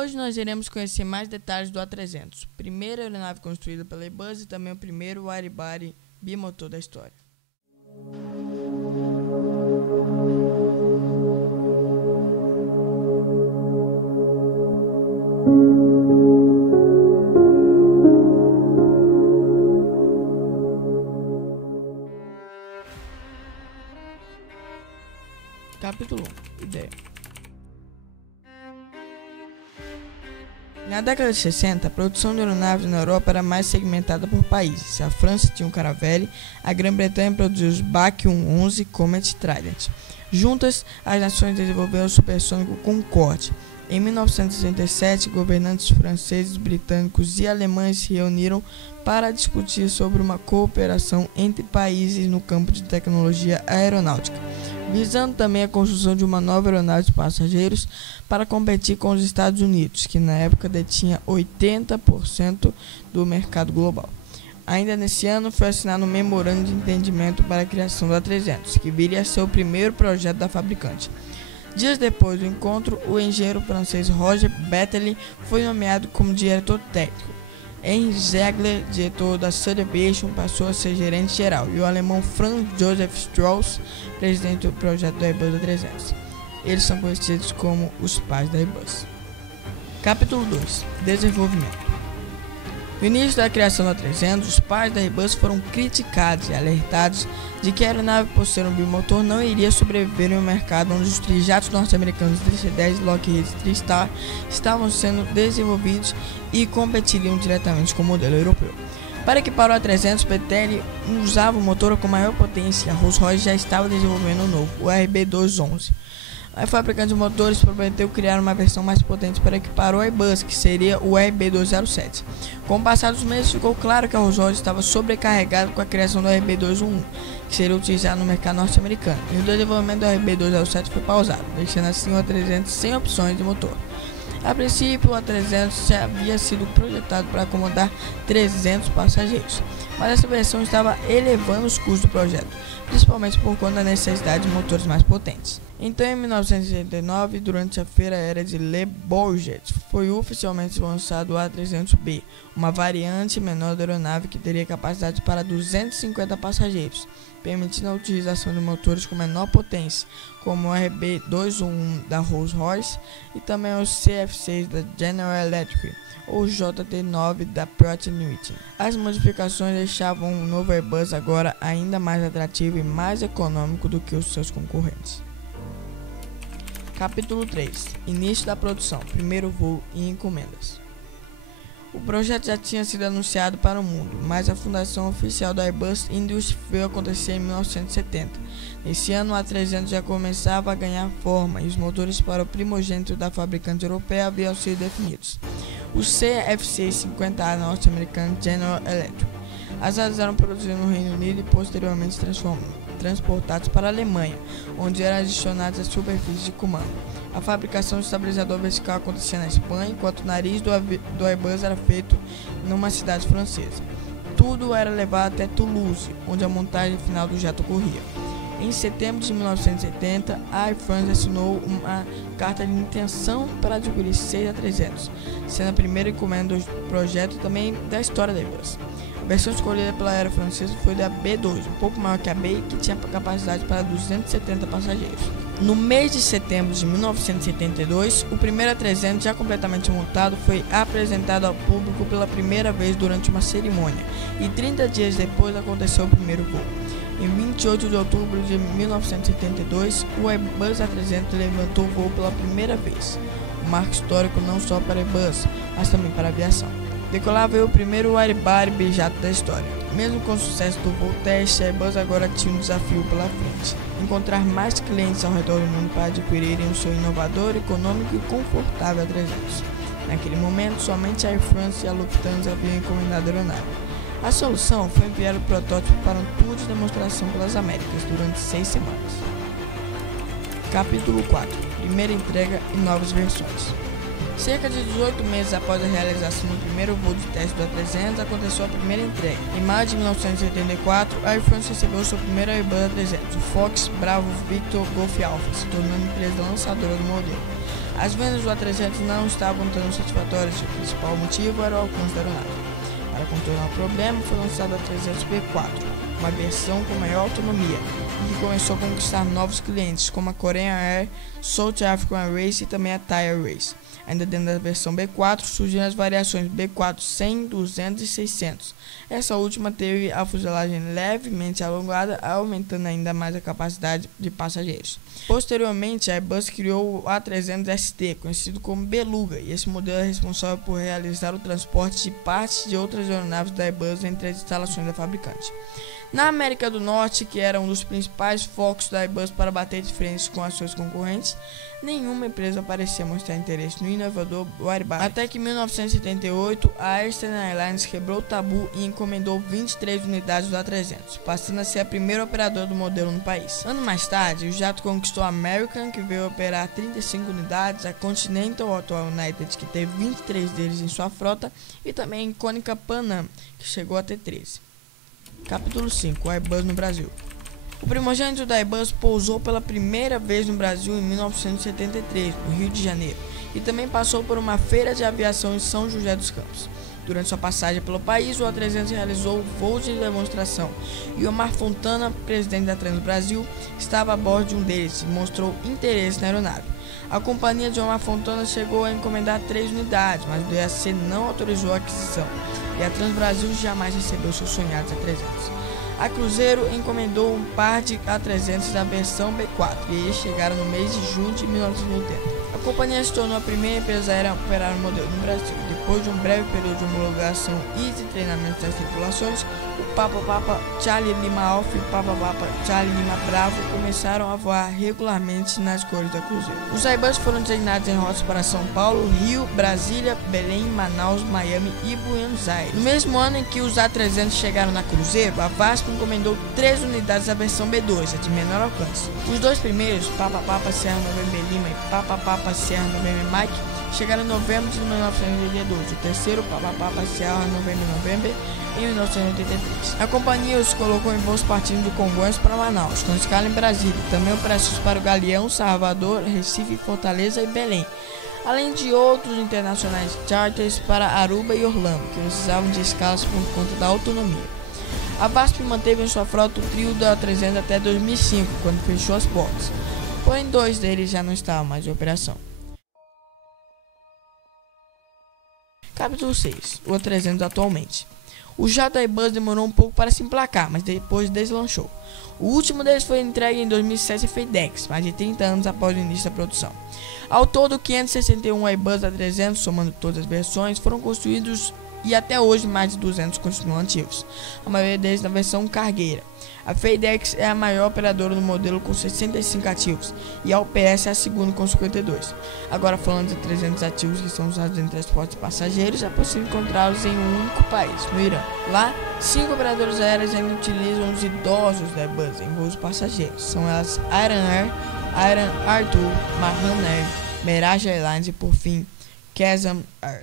Hoje nós iremos conhecer mais detalhes do A300, primeira aeronave construída pela Airbus e também o primeiro wide-body bimotor da história. Capítulo 1. Ideia. Na década de 60, a produção de aeronaves na Europa era mais segmentada por países. A França tinha o Caravelle, a Grã-Bretanha produziu os Bach 111, Comet e Trident. Juntas, as nações desenvolveram o supersônico Concorde. Em 1967, governantes franceses, britânicos e alemães se reuniram para discutir sobre uma cooperação entre países no campo de tecnologia aeronáutica, visando também a construção de uma nova aeronave de passageiros para competir com os Estados Unidos, que na época detinha 80% do mercado global. Ainda nesse ano foi assinado um memorando de entendimento para a criação do A300, que viria a ser o primeiro projeto da fabricante. Dias depois do encontro, o engenheiro francês Roger Bettelin foi nomeado como diretor técnico. Henri Ziegler, diretor da Sud Aviation, passou a ser gerente geral, e o alemão Franz Josef Strauss, presidente do projeto da Airbus A300. Eles são conhecidos como os pais da Airbus. Capítulo 2. Desenvolvimento. No início da criação da A300, os pais da Airbus foram criticados e alertados de que a aeronave por ser um bimotor não iria sobreviver em um mercado onde os trijatos norte-americanos DC-10 e Lockheed TriStar estavam sendo desenvolvidos e competiriam diretamente com o modelo europeu. Para equipar o A300, Bettelin usava o motor com maior potência e a Rolls-Royce já estava desenvolvendo o novo, o RB211. A fabricante de motores prometeu criar uma versão mais potente para equipar o Airbus, que seria o RB207. Com o passar dos meses, ficou claro que a Rolls-Royce estava sobrecarregada com a criação do RB211, que seria utilizado no mercado norte-americano, e o desenvolvimento do RB207 foi pausado, deixando assim o A300 sem opções de motor. A princípio, o A300 já havia sido projetado para acomodar 300 passageiros, mas essa versão estava elevando os custos do projeto, principalmente por conta da necessidade de motores mais potentes. Então, em 1969, durante a feira aérea de Le Bourget, foi oficialmente lançado o A300B, uma variante menor da aeronave que teria capacidade para 250 passageiros, permitindo a utilização de motores com menor potência, como o RB211 da Rolls-Royce e também o CF6 da General Electric ou JT9 da Pratt & Whitney. As modificações deixavam o novo Airbus agora ainda mais atrativo e mais econômico do que os seus concorrentes. Capítulo 3. Início da produção, primeiro voo e encomendas. O projeto já tinha sido anunciado para o mundo, mas a fundação oficial da Airbus Industrie veio acontecer em 1970. Nesse ano, o A300 já começava a ganhar forma e os motores para o primogênito da fabricante europeia haviam sido definidos, o CF6-50A norte-americano General Electric. As asas eram produzidas no Reino Unido e posteriormente transportados para a Alemanha, onde eram adicionados à superfície de comando. A fabricação do estabilizador vertical acontecia na Espanha, enquanto o nariz do Airbus era feito numa cidade francesa. Tudo era levado até Toulouse, onde a montagem final do jato ocorria. Em setembro de 1970, a Air France assinou uma carta de intenção para adquirir 6 A300, sendo a primeira encomenda do projeto e também da história da Airbus. A versão escolhida pela Aérea Francesa foi da B2, um pouco maior que a B e que tinha capacidade para 270 passageiros. No mês de setembro de 1972, o primeiro A300, já completamente montado, foi apresentado ao público pela primeira vez durante uma cerimônia, e 30 dias depois aconteceu o primeiro voo. Em 28 de outubro de 1972, o Airbus A300 levantou o voo pela primeira vez, um marco histórico não só para a Airbus, mas também para a aviação. Decolava o primeiro wide-body bijato da história. Mesmo com o sucesso do voo teste, a Airbus agora tinha um desafio pela frente: encontrar mais clientes ao redor do mundo para adquirirem o seu inovador, econômico e confortável A300. Naquele momento, somente a Air France e a Lufthansa haviam encomendado a aeronave. A solução foi enviar o protótipo para um tour de demonstração pelas Américas durante 6 semanas. Capítulo 4. Primeira entrega e novas versões. Cerca de 18 meses após a realização do primeiro voo de teste do A300, aconteceu a primeira entrega. Em maio de 1984, a Air France recebeu seu primeiro Airbus A300, o Fox Bravo Victor Golf Alpha, se tornando a empresa lançadora do modelo. As vendas do A300 não estavam tão satisfatórias e o principal motivo era o alcance da aeronave. Para contornar o problema, foi lançado o A300B4, uma versão com maior autonomia, e que começou a conquistar novos clientes, como a Korean Air, South African Airways e também a Thai Airways. Ainda dentro da versão B4 surgiram as variações B4 100, 200 e 600. Essa última teve a fuselagem levemente alongada, aumentando ainda mais a capacidade de passageiros. Posteriormente, a Airbus criou o A300ST, conhecido como Beluga, e esse modelo é responsável por realizar o transporte de partes de outras aeronaves da Airbus entre as instalações da fabricante. Na América do Norte, que era um dos principais focos da Airbus para bater de frente com as suas concorrentes, nenhuma empresa parecia mostrar interesse no inovador widebody. Até que em 1978, a Eastern Airlines quebrou o tabu e encomendou 23 unidades do A300, passando a ser a primeira operadora do modelo no país. Ano mais tarde, o jato conquistou a American, que veio operar 35 unidades, a Continental, a atual United, que teve 23 deles em sua frota, e também a icônica Pan Am, que chegou a ter 13. Capítulo 5. O Airbus no Brasil. O primogênito da Airbus pousou pela primeira vez no Brasil em 1973, no Rio de Janeiro, e também passou por uma feira de aviação em São José dos Campos. Durante sua passagem pelo país, o A300 realizou voos de demonstração, e Omar Fontana, presidente da Transbrasil, estava a bordo de um deles e mostrou interesse na aeronave. A companhia de Omar Fontana chegou a encomendar 3 unidades, mas o DAC não autorizou a aquisição, e a Transbrasil jamais recebeu seus sonhados A300. A Cruzeiro encomendou um par de A300 da versão B4 e eles chegaram no mês de junho de 1980. A companhia se tornou a primeira empresa aérea a operar o modelo no Brasil. Depois de um breve período de homologação e de treinamento das tripulações, o Papa Charlie Lima Alpha e Papa Charlie Lima Bravo começaram a voar regularmente nas cores da Cruzeiro. Os Airbus foram designados em rotas para São Paulo, Rio, Brasília, Belém, Manaus, Miami e Buenos Aires. No mesmo ano em que os A300 chegaram na Cruzeiro, a VASP encomendou 3 unidades da versão B2, a de menor alcance. Os dois primeiros, Papa Sierra November Lima e Papa Sierra November Mike, chegaram em novembro de 1982, o terceiro Papa Sierra November em 1983. A companhia os colocou em voos partindo de Congonhas para Manaus, com escala em Brasília, também operações para o Galeão, Salvador, Recife, Fortaleza e Belém, além de outros internacionais charters para Aruba e Orlando, que precisavam de escalas por conta da autonomia. A VASP manteve em sua frota o trio da A300 até 2005, quando fechou as portas, porém 2 deles já não estavam mais em operação. Capítulo 6. O A300 atualmente. O jato da Airbus demorou um pouco para se emplacar, mas depois deslanchou. O último deles foi entregue em 2007 a FedEx, mais de 30 anos após o início da produção. Ao todo, 561 Airbus A300, somando todas as versões, foram construídos e até hoje mais de 200 continuam ativos, a maioria deles na versão cargueira. A FedEx é a maior operadora do modelo com 65 ativos e a UPS é a segunda com 52. Agora, falando de 300 ativos que são usados em transporte de passageiros, é possível encontrá-los em um único país, no Irã. Lá, 5 operadoras aéreas ainda utilizam os idosos da Airbus em voos passageiros. São elas Iran Air, Iran Air 2, Mahan Air, Mirage Airlines e, por fim, Kazam Air.